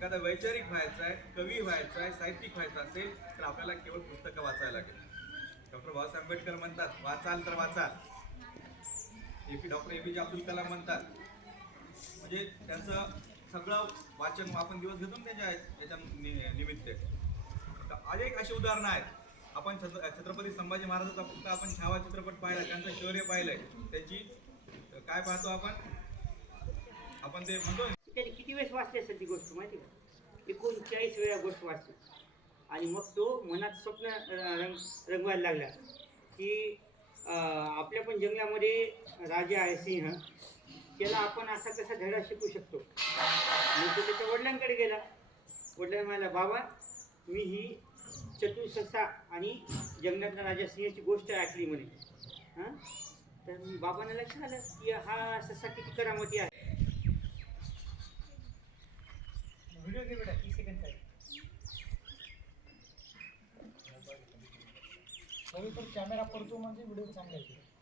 एखादा वैचारिक व्हायचा आहे कवी व्हायचा आहे साहित्यिक व्हायचं असेल तर आपल्याला केवळ पुस्तकं वाचायला लागेल. डॉक्टर बाबासाहेब आंबेडकर म्हणतात वाचाल तर वाचाल. A P doctor A P J Abdul Kalam म्हणतात. म्हणजे त्यांचं सगळं वाचन आपण दिवस घेतो त्याच्या याच्या निमित्त. तर आज एक अशी उदाहरणं आहेत. आपण छत्र छत्रपती संभाजी महाराजांचा फक्त आपण छावा चित्रपट पाहिला त्यांचं शौर्य पाहिलंय. त्यांची काय पाहतो आपण? आपण ते म्हणतो किती वेळेस वाचली गोष्ट माहिती का? एकोणचाळीस वेळा गोष्ट वाचली. आणि मग तो मनात स्वप्न रंग रंगवायला लागला की आपल्या पण जंगलामध्ये राजा आहे सिंह. त्याला आपण असा कसा धडा शिकू शकतो? मग तो त्याच्या वडिलांकडे गेला. वडिलांना म्हणाला बाबा मी ही चतुससा आणि जंगलातला राजा सिंहाची गोष्ट ऐकली म्हणे. हां? तर बाबांना लक्षात आलं की हा ससा किती करामती आहे. बेटा तीस सेकंड कॅमेरा परतो म्हणजे व्हिडिओ चांगला येतो